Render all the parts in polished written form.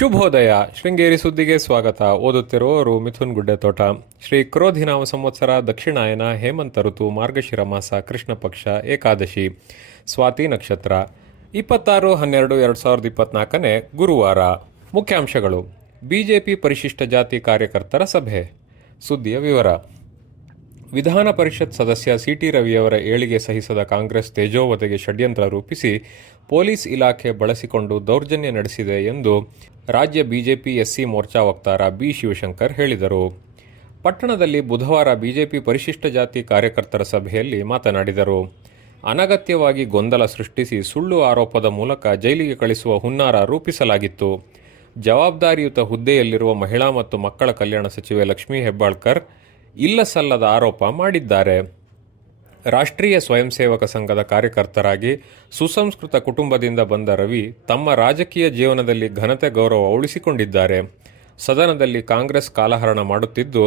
ಶುಭೋದಯ. ಶೃಂಗೇರಿ ಸುದ್ದಿಗೆ ಸ್ವಾಗತ. ಓದುತ್ತಿರುವವರು ಮಿಥುನ್ ಗುಡ್ಡೆತೋಟ. ಶ್ರೀ ಕ್ರೋಧಿನಾಮ ಸಂವತ್ಸರ, ದಕ್ಷಿಣಾಯನ, ಹೇಮಂತ ಋತು, ಮಾರ್ಗಶಿರ ಮಾಸ, ಕೃಷ್ಣ ಪಕ್ಷ, ಏಕಾದಶಿ, ಸ್ವಾತಿ ನಕ್ಷತ್ರ. 26/12/2024 ಗುರುವಾರ. ಮುಖ್ಯಾಂಶಗಳು. ಬಿಜೆಪಿ ಪರಿಶಿಷ್ಟ ಜಾತಿ ಕಾರ್ಯಕರ್ತರ ಸಭೆ. ಸುದ್ದಿಯ ವಿವರ. ವಿಧಾನ ಪರಿಷತ್ ಸದಸ್ಯ ಸಿಟಿ ರವಿಯವರ ಏಳಿಗೆ ಸಹಿಸದ ಕಾಂಗ್ರೆಸ್ ತೇಜೋವಧೆಗೆ ಷಡ್ಯಂತ್ರ ರೂಪಿಸಿ ಪೊಲೀಸ್ ಇಲಾಖೆ ಬಳಸಿಕೊಂಡು ದೌರ್ಜನ್ಯ ನಡೆಸಿದೆ ಎಂದು ರಾಜ್ಯ ಬಿಜೆಪಿ ಎಸ್ಸಿ ಮೋರ್ಚಾ ವಕ್ತಾರ ಬಿ ಶಿವಶಂಕರ್ ಹೇಳಿದರು. ಪಟ್ಟಣದಲ್ಲಿ ಬುಧವಾರ ಬಿಜೆಪಿ ಪರಿಶಿಷ್ಟ ಜಾತಿ ಕಾರ್ಯಕರ್ತರ ಸಭೆಯಲ್ಲಿ ಮಾತನಾಡಿದರು. ಅನಗತ್ಯವಾಗಿ ಗೊಂದಲ ಸೃಷ್ಟಿಸಿ ಸುಳ್ಳು ಆರೋಪದ ಮೂಲಕ ಜೈಲಿಗೆ ಕಳಿಸುವ ಹುನ್ನಾರ ರೂಪಿಸಲಾಗಿತ್ತು. ಜವಾಬ್ದಾರಿಯುತ ಹುದ್ದೆಯಲ್ಲಿರುವ ಮಹಿಳಾ ಮತ್ತು ಮಕ್ಕಳ ಕಲ್ಯಾಣ ಸಚಿವೆ ಲಕ್ಷ್ಮೀ ಹೆಬ್ಬಾಳ್ಕರ್ ಇಲ್ಲಸಲ್ಲದ ಆರೋಪ ಮಾಡಿದ್ದಾರೆ. ರಾಷ್ಟ್ರೀಯ ಸ್ವಯಂ ಸೇವಕ ಸಂಘದ ಕಾರ್ಯಕರ್ತರಾಗಿ ಸುಸಂಸ್ಕೃತ ಕುಟುಂಬದಿಂದ ಬಂದ ರವಿ ತಮ್ಮ ರಾಜಕೀಯ ಜೀವನದಲ್ಲಿ ಘನತೆ ಗೌರವ ಉಳಿಸಿಕೊಂಡಿದ್ದಾರೆ. ಸದನದಲ್ಲಿ ಕಾಂಗ್ರೆಸ್ ಕಾಲಹರಣ ಮಾಡುತ್ತಿದ್ದು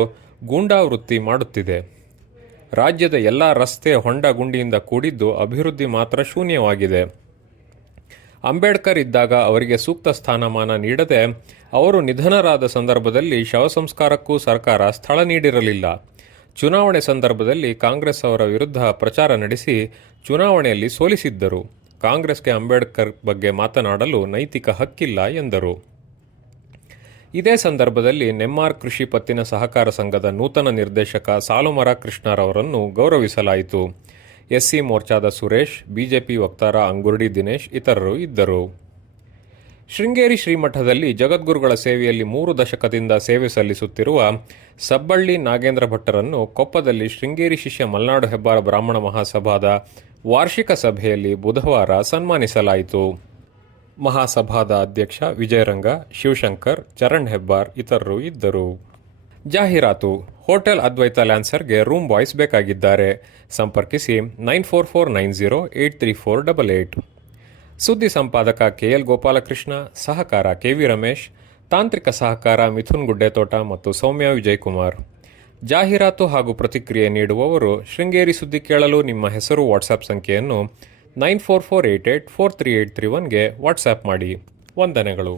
ಗೂಂಡಾವೃತ್ತಿ ಮಾಡುತ್ತಿದೆ. ರಾಜ್ಯದ ಎಲ್ಲ ರಸ್ತೆ ಹೊಂಡ ಗುಂಡಿಯಿಂದ ಕೂಡಿದ್ದು ಅಭಿವೃದ್ಧಿ ಮಾತ್ರ ಶೂನ್ಯವಾಗಿದೆ. ಅಂಬೇಡ್ಕರ್ ಇದ್ದಾಗ ಅವರಿಗೆ ಸೂಕ್ತ ಸ್ಥಾನಮಾನ ನೀಡದೆ ಅವರು ನಿಧನರಾದ ಸಂದರ್ಭದಲ್ಲಿ ಶವ ಸಂಸ್ಕಾರಕ್ಕೂ ಸರ್ಕಾರ ಸ್ಥಳ ನೀಡಿರಲಿಲ್ಲ. ಚುನಾವಣೆ ಸಂದರ್ಭದಲ್ಲಿ ಕಾಂಗ್ರೆಸ್ ಅವರ ವಿರುದ್ಧ ಪ್ರಚಾರ ನಡೆಸಿ ಚುನಾವಣೆಯಲ್ಲಿ ಸೋಲಿಸಿದ್ದರು. ಕಾಂಗ್ರೆಸ್ಗೆ ಅಂಬೇಡ್ಕರ್ ಬಗ್ಗೆ ಮಾತನಾಡಲು ನೈತಿಕ ಹಕ್ಕಿಲ್ಲ ಎಂದರು. ಇದೇ ಸಂದರ್ಭದಲ್ಲಿ ನೆಮ್ಮಾರ್ ಕೃಷಿ ಪತ್ತಿನ ಸಹಕಾರ ಸಂಘದ ನೂತನ ನಿರ್ದೇಶಕ ಸಾಲುಮರ ಕೃಷ್ಣರವರನ್ನು ಗೌರವಿಸಲಾಯಿತು. ಎಸ್ಸಿ ಮೋರ್ಚಾದ ಸುರೇಶ್, ಬಿಜೆಪಿ ವಕ್ತಾರ ಅಂಗುರ್ಡಿ ದಿನೇಶ್ ಇತರರು ಇದ್ದರು. ಶೃಂಗೇರಿ ಶ್ರೀಮಠದಲ್ಲಿ ಜಗದ್ಗುರುಗಳ ಸೇವೆಯಲ್ಲಿ 3 ದಶಕದಿಂದ ಸೇವೆ ಸಲ್ಲಿಸುತ್ತಿರುವ ಸಬ್ಬಳ್ಳಿ ನಾಗೇಂದ್ರ ಭಟ್ಟರನ್ನು ಕೊಪ್ಪದಲ್ಲಿ ಶೃಂಗೇರಿ ಶಿಷ್ಯ ಮಲ್ನಾಡು ಹೆಬ್ಬಾರ ಬ್ರಾಹ್ಮಣ ಮಹಾಸಭಾದ ವಾರ್ಷಿಕ ಸಭೆಯಲ್ಲಿ ಬುಧವಾರ ಸನ್ಮಾನಿಸಲಾಯಿತು. ಮಹಾಸಭಾದ ಅಧ್ಯಕ್ಷ ವಿಜಯರಂಗ, ಶಿವಶಂಕರ್, ಚರಣ್ ಹೆಬ್ಬಾರ್ ಇತರರು ಇದ್ದರು. ಜಾಹೀರಾತು. ಹೋಟೆಲ್ ಅದ್ವೈತ ಲ್ಯಾನ್ಸರ್ಗೆ ರೂಮ್ ಬಾಯ್ಸ್ ಬೇಕಾಗಿದ್ದಾರೆ. ಸಂಪರ್ಕಿಸಿ 9449083488. ಸುದ್ದಿ ಸಂಪಾದಕ ಕೆಎಲ್ ಗೋಪಾಲಕೃಷ್ಣ, ಸಹಕಾರ ಕೆವಿ ರಮೇಶ್, ತಾಂತ್ರಿಕ ಸಹಕಾರ ಮಿಥುನ್ ಗುಡ್ಡೆತೋಟ ಮತ್ತು ಸೌಮ್ಯ ವಿಜಯಕುಮಾರ್. ಜಾಹೀರಾತು ಹಾಗೂ ಪ್ರತಿಕ್ರಿಯೆ ನೀಡುವವರು ಶೃಂಗೇರಿ ಸುದ್ದಿ ಕೇಳಲು ನಿಮ್ಮ ಹೆಸರು ವಾಟ್ಸ್ಆಪ್ ಸಂಖ್ಯೆಯನ್ನು 9448843831ಗೆ ವಾಟ್ಸ್ಆಪ್ ಮಾಡಿ. ವಂದನೆಗಳು.